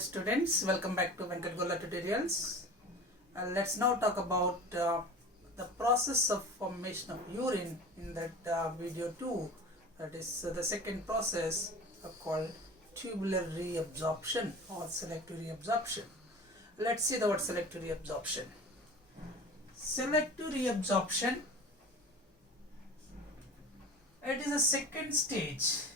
students, welcome back to Venkat Gola Tutorials. Let's now talk about the process of formation of urine in that video 2. That is the second process called tubular reabsorption or selective reabsorption. Let's see the word selective reabsorption. Selective reabsorption, it is a second stage.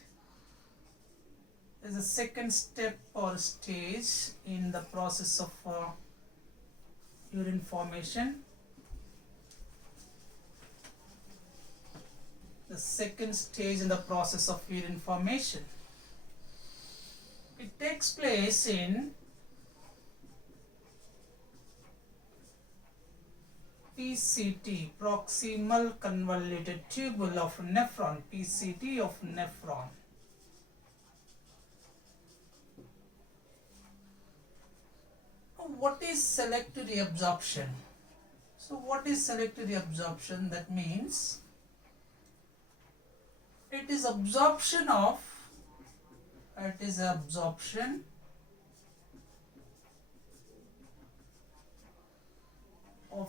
Is a second step or stage in the process of urine formation. The second stage in the process of urine formation. It takes place in PCT, proximal convoluted tubule of nephron, PCT of nephron. What is selective reabsorption? So what is selective reabsorption? That means it is absorption of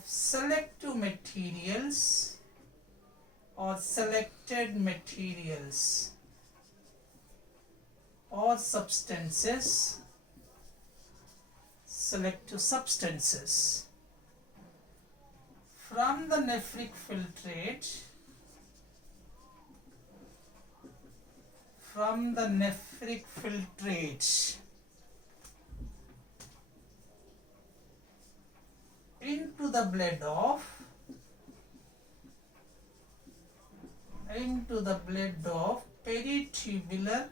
selective materials or selected materials or substances, selective substances from the nephric filtrate, into the blood of peritubular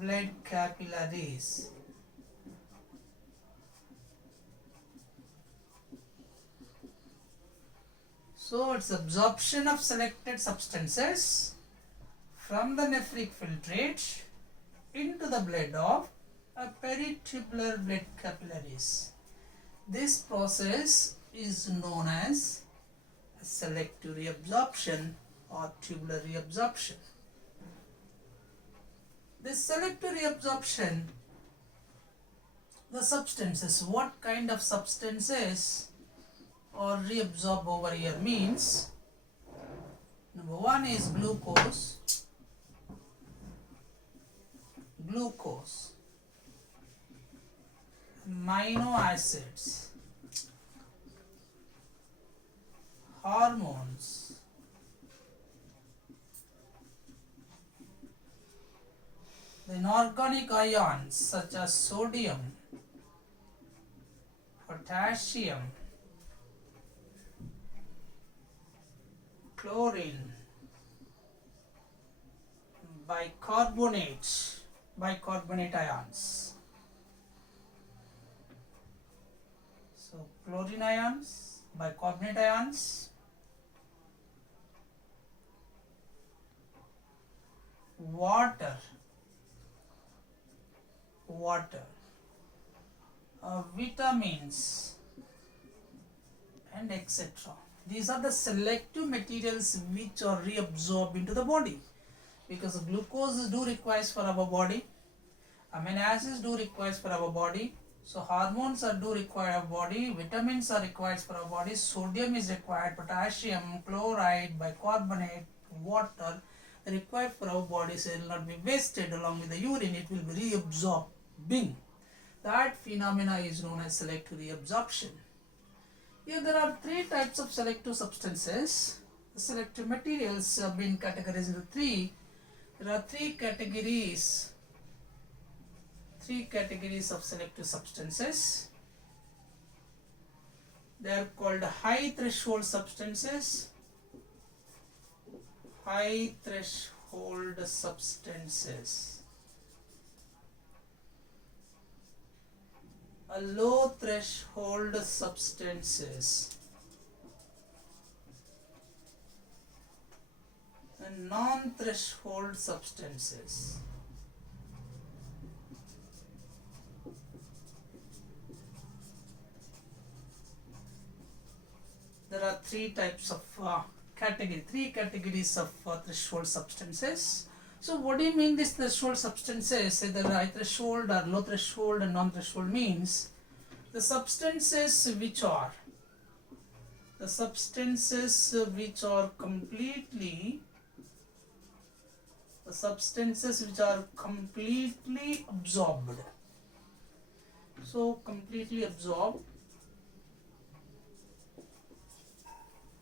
blood capillaries. So it's absorption of selected substances from the nephric filtrate into the blood of peritubular blood capillaries. This process is known as selective reabsorption or tubular reabsorption. This selective reabsorption, the substances, what kind of substances are reabsorbed over here means, number one is glucose, amino acids, hormones, the inorganic ions such as sodium, potassium, chlorine, bicarbonate ions. So chlorine ions, bicarbonate ions, water, vitamins, and etc. These are the selective materials which are reabsorbed into the body, because glucose do requires for our body, amino acids do requires for our body, so hormones do require our body, vitamins are required for our body, sodium is required, potassium, chloride, bicarbonate, water required for our body, so it will not be wasted along with the urine, it will be reabsorbing. That phenomena is known as selective reabsorption. Here there are three types of selective substances. The selective materials have been categorized into three. There are three categories of selective substances. They are called high threshold substances, low threshold substances, and non-threshold substances. There are three types of three categories of threshold substances. So what do you mean these threshold substances? Either high threshold or low threshold and non-threshold means the substances which are completely absorbed. So completely absorbed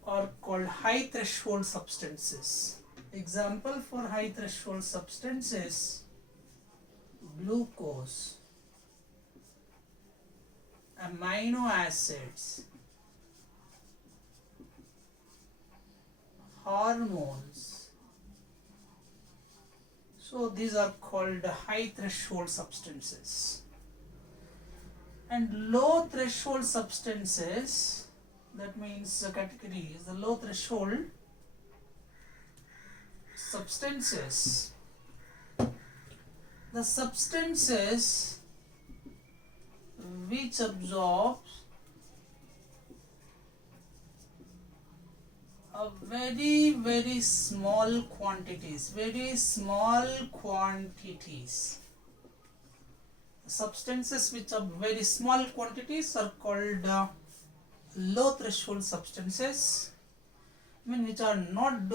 are called high threshold substances. Example for high threshold substances: glucose, amino acids, hormones. So these are called high threshold substances. And low threshold substances, that means the category is the low threshold substances. The substances which absorb a very small quantities. The substances which are very small quantities are called low threshold substances. Which are not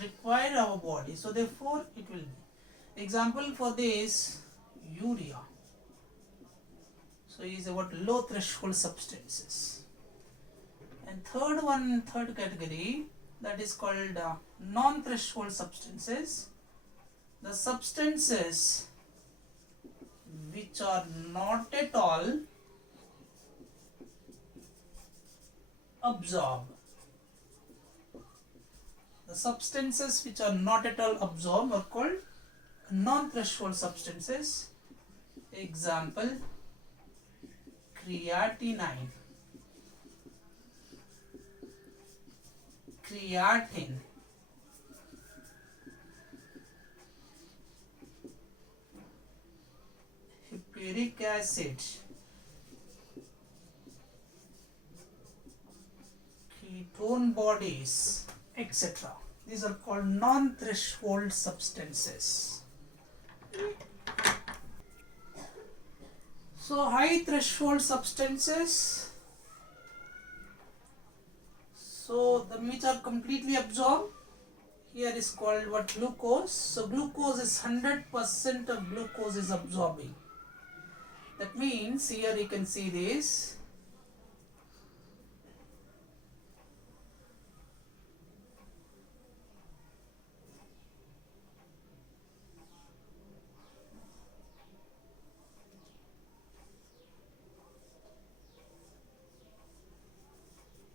required in our body, so therefore it will be. Example for this, urea. So is about low threshold substances. And third category, that is called non-threshold substances. The substances which are not at all absorbed. The substances which are not at all absorbed are called non-threshold substances. Example, creatinine, creatine, hippuric acid, ketone bodies, etc. These are called non-threshold substances. So high threshold substances, so the which are completely absorbed, here is called what, glucose. So glucose is 100% of glucose is absorbing. That means here you can see this.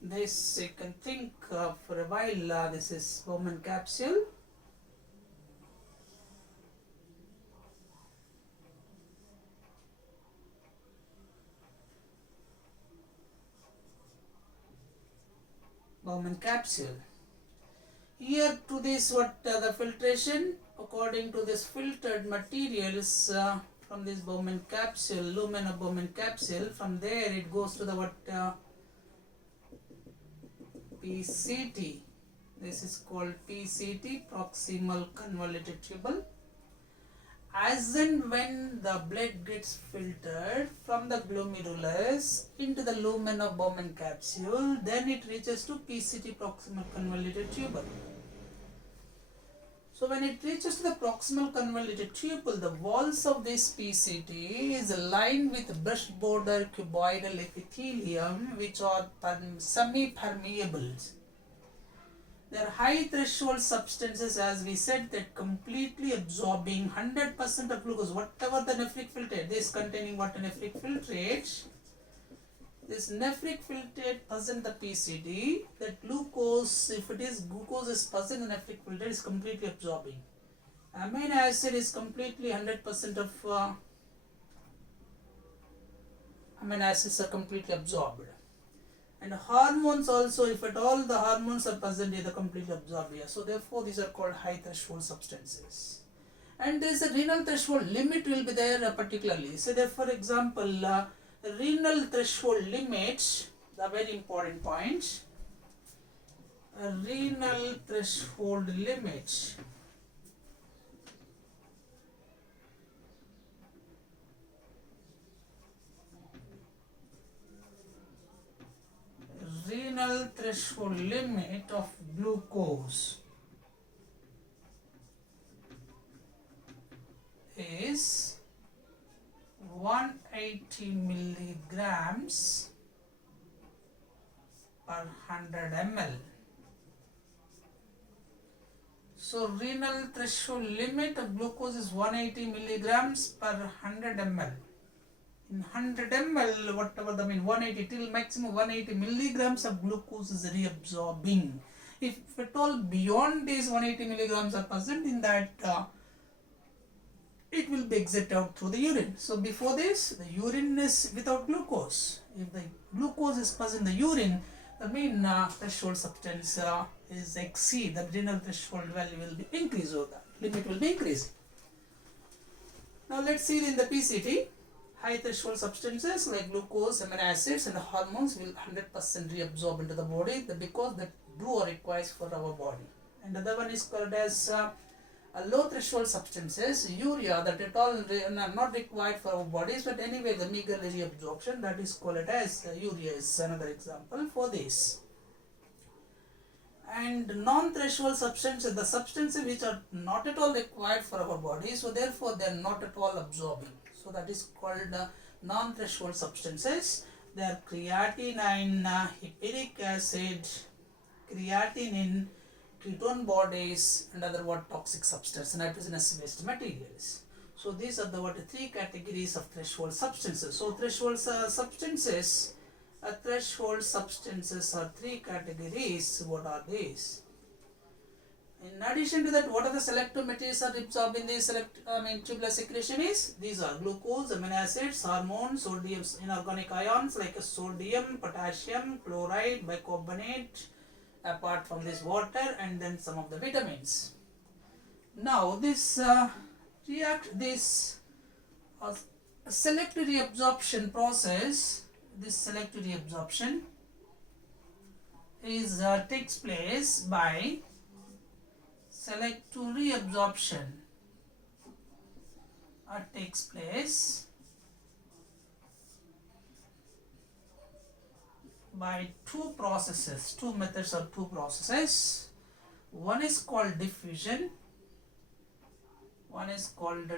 This you can think for a while, this is Bowman capsule. Bowman capsule. Here to this what the filtration, according to this filtered materials from this Bowman capsule, lumen of Bowman capsule, from there it goes to the what PCT. This is called PCT, proximal convoluted tubule. As and when the blood gets filtered from the glomerulus into the lumen of Bowman capsule, then it reaches to PCT, proximal convoluted tubule. So when it reaches to the proximal convoluted tubule, the walls of this PCT is lined with brush border cuboidal epithelium, which are semi-permeable. They are high threshold substances, as we said, that completely absorbing 100% of glucose, whatever the nephric filtrate. This containing what, nephric filtrate. This nephric filtrate present the PCT, that glucose, if it is glucose is present in the nephric filtrate, is completely absorbing. Amino acid is completely 100% of amino acids are completely absorbed. And hormones also, if at all the hormones are present, they are completely absorbed here. So therefore these are called high threshold substances. And there is a renal threshold limit will be there particularly. So there, for example, renal threshold limit, the very important point. a renal threshold limit. Renal threshold limit of glucose is 180 milligrams per 100 ml. So renal threshold limit of glucose is 180 milligrams per 100 ml. In 100 ml, whatever the mean, 180 till maximum 180 milligrams of glucose is reabsorbing. If at all beyond these 180 milligrams are present, in that it will be exited out through the urine. So before this, the urine is without glucose. If the glucose is present in the urine, the mean threshold substance is exceed, the renal threshold value will be increased, or the limit will be increased. Now let's see in the PCT. High threshold substances like glucose, amino acids and hormones will 100% reabsorb into the body because that do or requires for our body. And the other one is called as low threshold substances, urea, that at all not required for our bodies, but anyway the meager reabsorption, that is called as urea is another example for this. And non-threshold substances, the substances which are not at all required for our body, so therefore they are not at all absorbing. So that is called non-threshold substances. They are creatinine, hippuric acid, creatinine, ketone bodies, and other toxic substances, nitrogenous waste materials. So these are the three categories of threshold substances. So threshold substances. Threshold substances are three categories. What are these? In addition to that, what are the selective materials are absorbed in this tubular secretion is? These are glucose, amino acids, hormones, sodium, inorganic ions like sodium, potassium, chloride, bicarbonate, apart from this water, and then some of the vitamins. Now this selective reabsorption process, this selective reabsorption is takes place by selective reabsorption takes place by two processes, two methods or two processes. One is called diffusion, one is called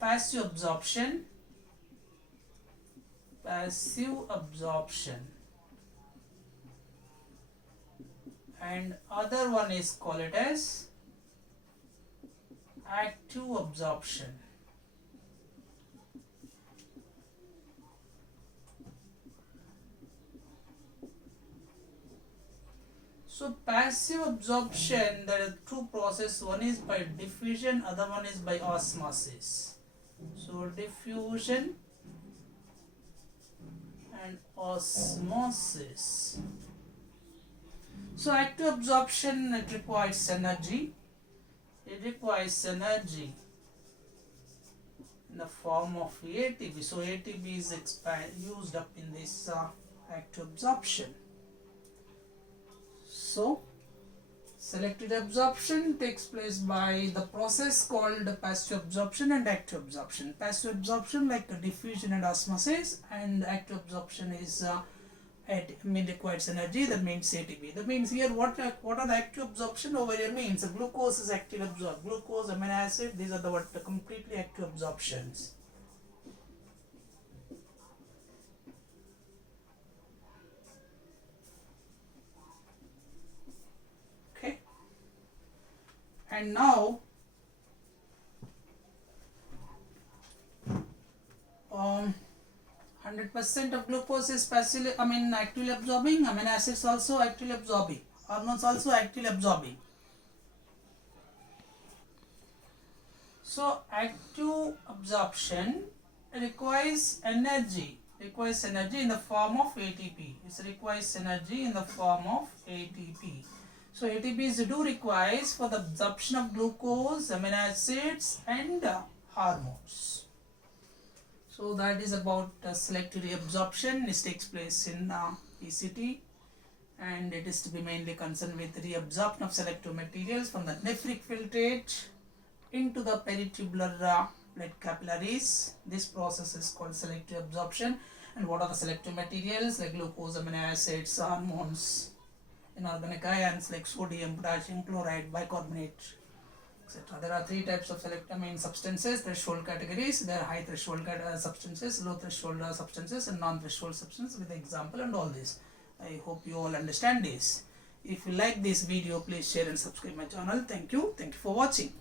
passive absorption, and other one is called it as active absorption. So passive absorption, there are two processes. One is by diffusion, other one is by osmosis. So diffusion and osmosis. So active absorption, it requires energy. It requires energy in the form of ATP. So ATP is used up in this active absorption. So selective absorption takes place by the process called passive absorption and active absorption. Passive absorption like diffusion and osmosis, and active absorption is requires energy, that means ATP. That means here what are the active absorption over here means glucose is active absorbed. Glucose, amino acid, these are the completely active absorptions. Okay. And now 100% of glucose is passively, actively absorbing. Amino acids also actively absorbing. Hormones also actively absorbing. So active absorption requires energy. In the form of ATP. It requires energy in the form of ATP. So ATP do requires for the absorption of glucose, amino acids, and hormones. So that is about selective reabsorption. This takes place in PCT. and it is to be mainly concerned with reabsorption of selective materials from the nephric filtrate into the peritubular blood capillaries. This process is called selective absorption. And what are the selective materials? Like glucose, amino acids, hormones, inorganic ions like sodium, potassium, chloride, bicarbonate, etc. There are three types of selective substances, threshold categories. There are high threshold substances, low threshold substances, and non-threshold substances with example and all this. I hope you all understand this. If you like this video, please share and subscribe my channel. Thank you for watching.